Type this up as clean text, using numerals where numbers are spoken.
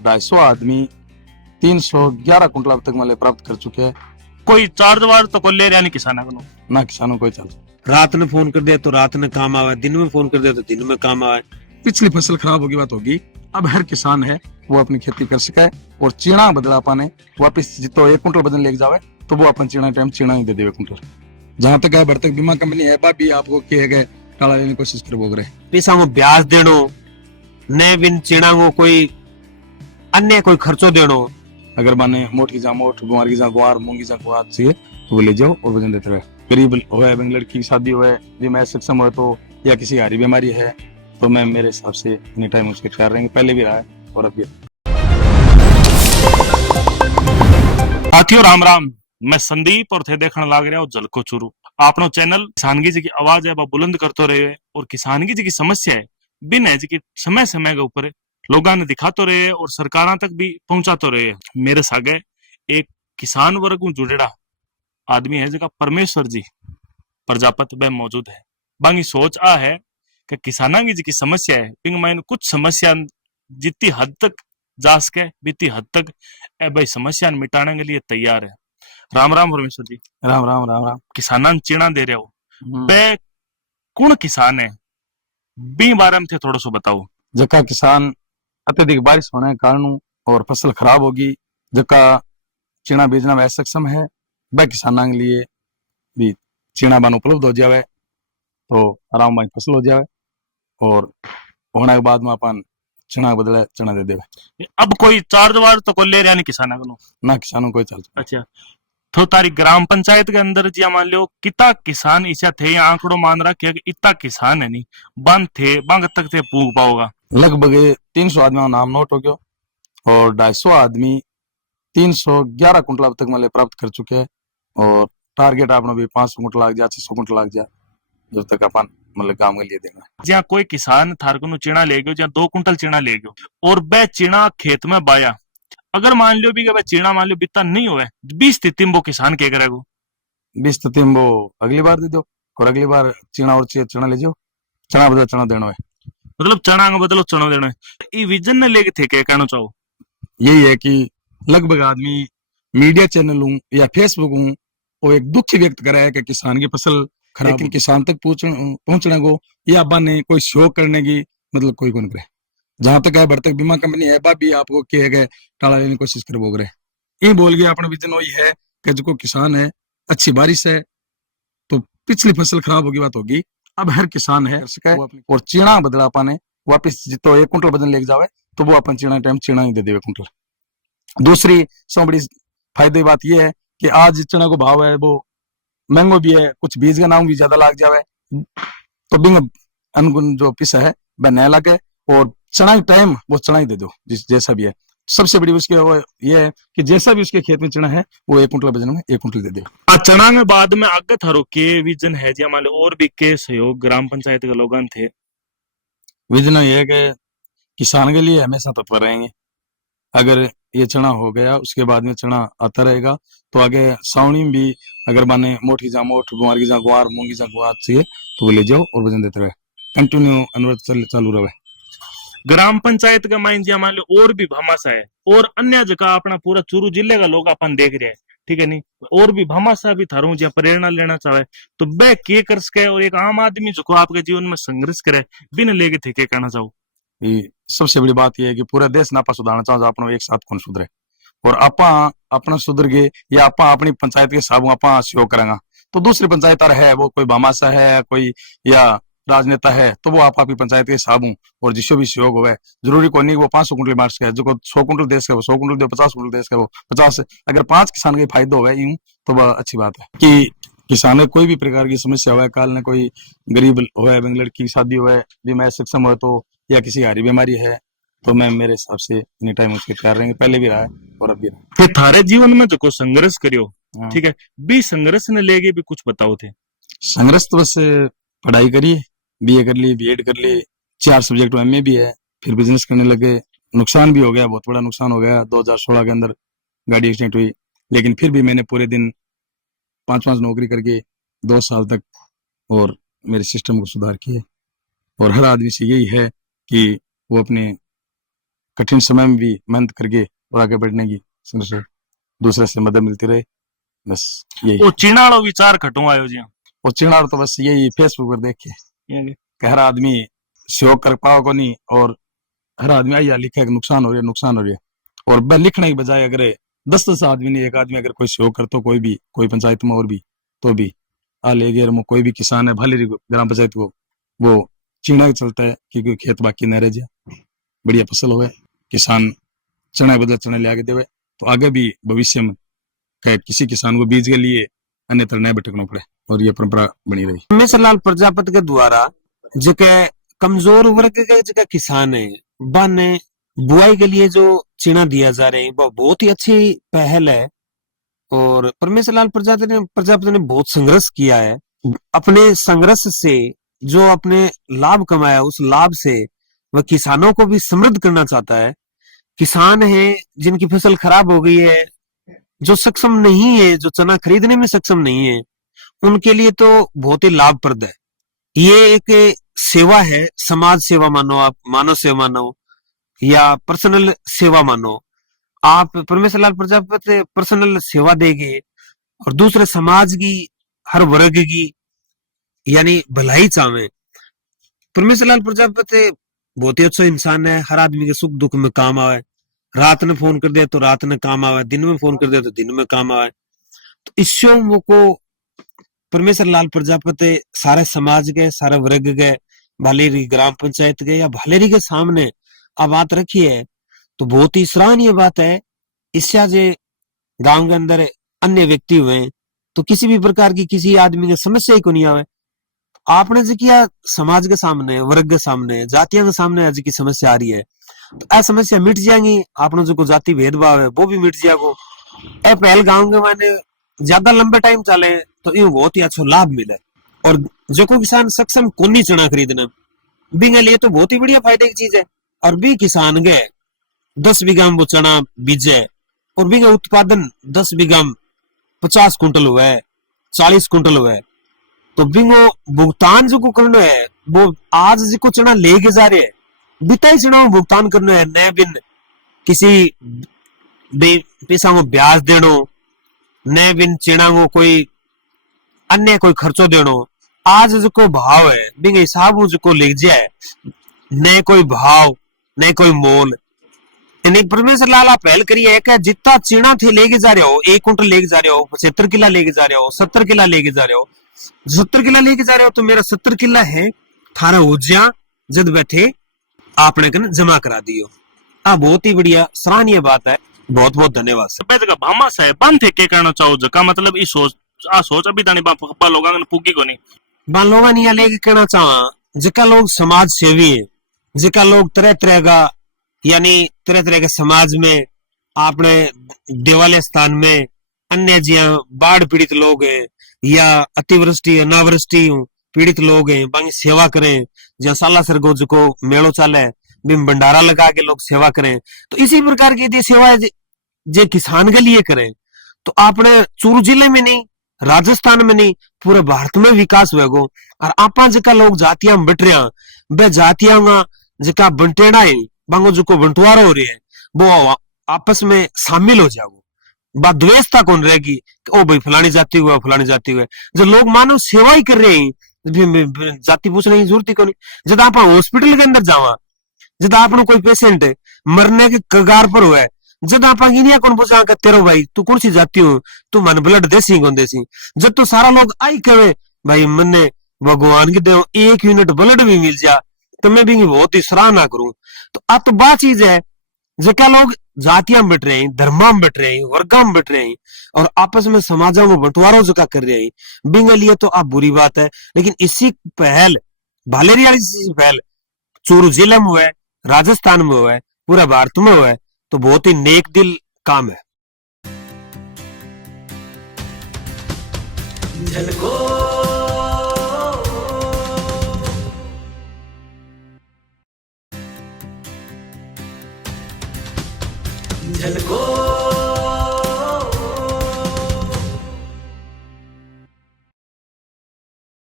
250 आदमी 311 कुंटल अब तक मतलब प्राप्त कर चुके हैं। कोई चार्ज वार्ज तो कोई ले रहा नहीं किसान को। ना किसानों को चल रात में फोन कर दिया तो रात में काम आवे, दिन में फोन कर दिया तो दिन में काम आवे। पिछली फसल खराब होगी बात होगी। अब हर किसान है वो अपनी खेती कर सके और चीना बदला पाने वापिस जितो 1 कुंटल वजन लेके जावे तो वो अपन चीना टाइम चीना ही दे देवे कुंटल। जहां तक है बढ़तक बीमा कंपनी है बा भी आपको कहे गए टाला लेने की कोशिश कर बोग रहे पैसा को ब्याज देनो ने बिन चीना को कोई अन्य कोई खर्चो देनो। अगर माने मोट की जा मोट गुआर की जा गुआर मूंगी जा गुआर चाहिए तो वो ले जाओ और वजन देते रहे। गरीब होए लड़की की शादी होए बीमा सक्षम हो तो या किसी हारी बीमारी है तो मैं मेरे हिसाब से एनी टाइम उसके ख्याल रहेंगे। पहले भी रहा है और अब भी। साथियों राम राम, मैं संदीप और थे देखने लाग रहा हूँ जलको चुरू। आपनो चैनल किसानगी जी की आवाज है वह बुलंद करते रहे और किसानगी जी की समस्या है बिन है जी की समय समय के ऊपर लोगों ने दिखा तो रहे और सरकारों तक भी पहुंचा तो रहे। मेरे सागे एक किसान वर्ग जुड़ेड़ा आदमी है जिसका परमेश्वर जी प्रजापति वह मौजूद है। बाकी सोच आ है कि किसाना की जी समस्या है बिंग मैंने कुछ समस्या जितनी हद तक जा सके बीती हद तक भाई समस्या मिटाने के लिए तैयार है। राम राम परमेश्वर जी। राम राम राम राम। किसाना चीना दे रहे हो बे कौन किसान है बी बारे में थे थोड़ा सो बताओ। जका किसान अत्यधिक बारिश होने के कारण और फसल खराब होगी जका चीना बेचना में असक्षम है वह किसाना के लिए भी चीना बान उपलब्ध हो जावे तो आराम में फसल हो जावे और होने के बाद में अपन चना बदले चना दे देवे। अब कोई चार्ज वार्ज तो कोई ले रहा नहीं किसाना को ना किसानों को चल। अच्छा तो तारी ग्राम पंचायत के अंदर जी मान लो कितना किसान ऐसा थे या आंकड़ो मान रहा कि इतना किसान है नहीं बंद थे बंग तक थे पूग पाओगा। लगभग 300 आदमी का नाम नोट हो गया और 250 आदमी 311 कुंटल अब तक मतलब प्राप्त कर चुके हैं और टारगेट आपने भी 500 कुंटल लाग जा 600 कुंटल लाग जा जब तक अपन मतलब काम के लिए देना। जहाँ कोई किसान थारको चीना ले गयो जहाँ 2 कुंटल चीना ले गयो और वह चीना खेत में बाया अगर मान लो भी कि चीना मान लो बिता नहीं हुआ 20 स्थिति में वो किसान क्या करेगा 20 स्थिति में वो अगली बार दे दो और अगली बार चीना और चना ले जाओ चना बदला चना देना है मतलब चना का बदलो चना देना है। ये विजन ने लेके थे क्या कहना चाहो यही है कि लगभग आदमी मीडिया चैनल हूँ या फेसबुक हूँ वो एक दुख व्यक्त करा है कि किसान की फसल खराब लेकिन किसान तक पहुंचने को या अब्बा ने कोई शो करने की मतलब कोई कौन करे। जहां तक है बढ़तक बीमा कंपनी है बा भी आपको कहे गए टाला लेने की कोशिश कर बोग रहे ये बोल गया अपना विजन वही है कि जो किसान है अच्छी बारिश है तो पिछली फसल खराब होगी बात होगी। अब हर किसान है और चीना बदला पाने वापिस जितो 1 कुंटल वजन लेके जावे तो वो अपन चीना टाइम चीना ही दे देवे कुंटल। दूसरी सब बड़ी फायदे बात यह है कि आज चना को भाव है वो महंगो भी है कुछ बीज का नाम भी ज्यादा लाग जावे तो बिंग अनगुण जो पिसा है वह नया लगे और चना टाइम वो चना ही दे दो जैसा भी है। सबसे बड़ी उसकी वो ये है कि जैसा भी उसके खेत में चना है वो 1 कुंटल वजन में 1 कुंटल दे दे। चना में बाद में आगे थारो के विजन है जी मान लो और भी के सहयोग ग्राम पंचायत के लोग थे। विजन ये है कि किसान के लिए हमेशा तत्पर रहेंगे। अगर ये चना हो गया उसके बाद में चना आता रहेगा तो आगे सावनी में भी अगर माने मोट की जा मोट गुआर की जा गुआर मूंगी जा गुआर चाहिए तो वो ले जाओ और वजन देते रहे कंटिन्यू अनवरत चालू रहे। ग्राम पंचायत का माइन जी मान लो और भी भामाशा है और अन्य जगह अपना पूरा चूरू जिले का लोग अपन देख रहे हैं ठीक है नहीं और भी भामाशा भी थारू जो प्रेरणा लेना चाहे तो वह के कर सके और एक आम आदमी जो आपके जीवन में संघर्ष करे बिन लेके थे के कहना चाहो। सबसे बड़ी बात यह है कि पूरा देश नापा सुधारना चाहो अपना एक साथ कौन सुधरे और आपा अपना सुधर गए या आपा अपनी पंचायत के हिसाब आपा सहयोग करेंगे तो दूसरी पंचायत है वो कोई भामाशा है कोई या राजनेता है तो वो आप पंचायत के हिसाब हूँ और जिसको भी सहयोग हुआ है जरूरी को नहीं वो 500 कुंटल मार्च का है जो 100 कुंटल देश का वो 100 कुंटल दे 50 कुंटल देश का वो 50 अगर 5 किसान का फायदा हुआ यूं तो वह अच्छी बात है कि किसान कोई भी प्रकार की समस्या हुआ है काल ने कोई गरीब हुआ है लड़की की शादी हुआ है बीमा सक्षम हो तो या किसी हारी बीमारी है तो मैं मेरे हिसाब से एनी टाइम उसके तैयार रहेंगे। पहले भी रहा है और अब भी रहा। फिर थारे जीवन में जो संघर्ष करियो ठीक है भी संघर्ष ने लेके भी कुछ बताओ थे। संघर्ष तो बस पढ़ाई करिए बीए कर ली बीएड कर ली 4 सब्जेक्ट में एमए भी है फिर बिजनेस करने लगे नुकसान भी हो गया बहुत बड़ा नुकसान हो गया 2016 के अंदर गाड़ी एक्सीडेंट हुई लेकिन फिर भी मैंने पूरे दिन 5 नौकरी करके 2 साल तक और मेरे सिस्टम को सुधार किए और हर आदमी से यही है कि वो अपने कठिन समय में भी मेहनत करके और आगे बढ़ने की संघर्ष दूसरे से मदद मिलती रहे, बस यही। वो चिनाड़ो विचार खटू आयो जी और चिनार तो बस यही फेसबुक पर देख के कि हर आदमी सहयोग कर पाओ को नहीं, और हर आदमी आइया लिखे कि नुकसान हो रही है, नुकसान हो रही है, और वह लिखने की बजाय अगर 10-10 आदमी ने, एक आदमी अगर कोई सहयोग करता, कोई भी, कोई पंचायत में और भी, तो भी आ ले गए, कोई भी किसान है भालेरी ग्राम पंचायत को वो चीना ही चलता है कि कोई खेत बाकी न रह जाए, बढ़िया फसल हो, किसान चना बदले चना ले आगे देवे, तो आगे भी भविष्य में किसी किसान को बीज के लिए अन्यत्र न भटकना पड़े, और ये परंपरा बनी रही। परमेश्वरलाल प्रजापति के द्वारा जिके कमजोर वर्ग के जिके किसान है बने बुआई के लिए जो चीना दिया जा रहे हैं वो बहुत ही अच्छी पहल है, और परमेश्वरलाल प्रजापति ने बहुत संघर्ष किया है। अपने संघर्ष से जो अपने लाभ कमाया, उस लाभ से वह किसानों को भी समृद्ध करना चाहता है। किसान है जिनकी फसल खराब हो गई है, जो सक्षम नहीं है, जो चना खरीदने में सक्षम नहीं है, उनके लिए तो बहुत ही लाभप्रद है। ये एक सेवा है, समाज सेवा मानो, आप मानव सेवा मानो या पर्सनल सेवा मानो। आप परमेश्वरलाल प्रजापति पर्सनल सेवा देंगे और दूसरे समाज की, हर वर्ग की यानी भलाई चाहे। परमेश्वरलाल प्रजापति बहुत ही अच्छा इंसान है, हर आदमी के सुख दुख में काम आवे। रात ने फोन कर दिया तो रात में काम आवे, दिन में फोन कर दिया तो दिन में काम आवे। तो इस शो को परमेश्वरलाल प्रजापति सारे समाज के, सारे वर्ग के, भालेरी ग्राम पंचायत के या भालेरी के सामने आ बात रखी है, तो बहुत ही सराहनीय बात है। इससे जे गांव के अंदर अन्य व्यक्ति हुए तो किसी भी प्रकार की किसी आदमी की समस्या ही को नहीं आवे। आपने जो किया समाज के सामने, वर्ग के सामने, जातियों के सामने आज की समस्या आ रही है, तो आ समस्या मिट जाएंगी। आपने जो जाति भेदभाव है वो भी मिट जाएगा। ए पहल गांव के माने ज्यादा लंबे टाइम चले तो ये बहुत ही अच्छा लाभ मिले। और जो को किसान सक्षम कोनी चना खरीदना बिंगे लिए तो बहुत ही बढ़िया फायदे की चीज है। और भी किसान गए 10 बीघा में वो चना बीजे और बिंगे उत्पादन 10 बीघा में 50 कुंटल हुआ, 40 कुंटल हुआ, तो बिंगो भुगतान जो को करना है वो आज जो चना लेके जा रहे हैं बिताई चना भुगतान करना है, न बिन किसी पैसा को ब्याज देनो, न बिन चना को कोई अन्य कोई खर्चो देनो। आज जो भाव है बिंगे हिसाब जो ले जाए, न कोई भाव न कोई मोल। यानी परमेश्वरलाल पहल करी है कि जितना चीना थे लेके जा रहे हो, 1 कुंटल लेके जा रहे हो, 75 किला लेके जा रहे हो, 70 किला लेके जा रहे हो, 70 किला लेके जा रहे हो, तो मेरा 70 किला है थारा हो जा जद बैठे आपने कन जमा करा दियो। बहुत ही बढ़िया सराहनीय बात है। बहुत बहुत धन्यवाद सर। जगह भामा साहब बन थे के कहना चाहो जका मतलब ई सोच अभी तानी बा लोगा ने पुगी को नहीं बा लोगा नहीं लेके कहना चाहा जका लोग समाज सेवी है, जका लोग तरह तरह का यानी तरह तरह के समाज में आपने देवालय स्थान में अन्य जिया बाढ़ पीड़ित लोग हैं या अतिवृष्टि अनावृष्टि पीड़ित लोग हैं, बाकी सेवा करें। जहाँ साला सरगो जो मेलो चाले बिम भंडारा लगा के लोग सेवा करें, तो इसी प्रकार की सेवा जे किसान के लिए करें तो आपने चूरू जिले में नहीं, राजस्थान में नहीं, पूरे भारत में विकास होगा। और आपा जका लोग जातियां बट रहे वे जातियां जका बंटेड़ा है बांगो जो बंटवारा हो रही है वो आपस में शामिल हो जाओ। बात द्वेषता कौन रहेगी कि ओ भाई फलानी जाति हुआ फलानी जाति हुआ। जो लोग मानव सेवा ही कर रहे हैं जाति पूछने की जरूरत ही कौन। जब आप हॉस्पिटल के अंदर जावा, जब आपने कोई पेशेंट मरने के कगार पर हुआ है, जब आप कौन पूछा तेरो भाई तू कौन सी जाति हो, तू मन ब्लड देसी कौन देसी। जब तो सारा लोग आई कहे भाई मन्ने भगवान की दे 1 यूनिट ब्लड भी मिल जा तो मैं भी बहुत ही सराहना करूं। तो अब तो बात चीज है जका लोग जातियां बट रहे हैं, धर्मा में बट रहे हैं, वर्गा में बट रहे हैं और आपस में समाजों में बंटवारा जका कर रहे हैं बिंगे लिए तो आप बुरी बात है। लेकिन इसी पहल भालेरी वाली पहल चूरू जिले में हुआ है, राजस्थान में हुआ है, पूरा भारत में हुआ है, तो बहुत ही नेक दिल काम है। झलको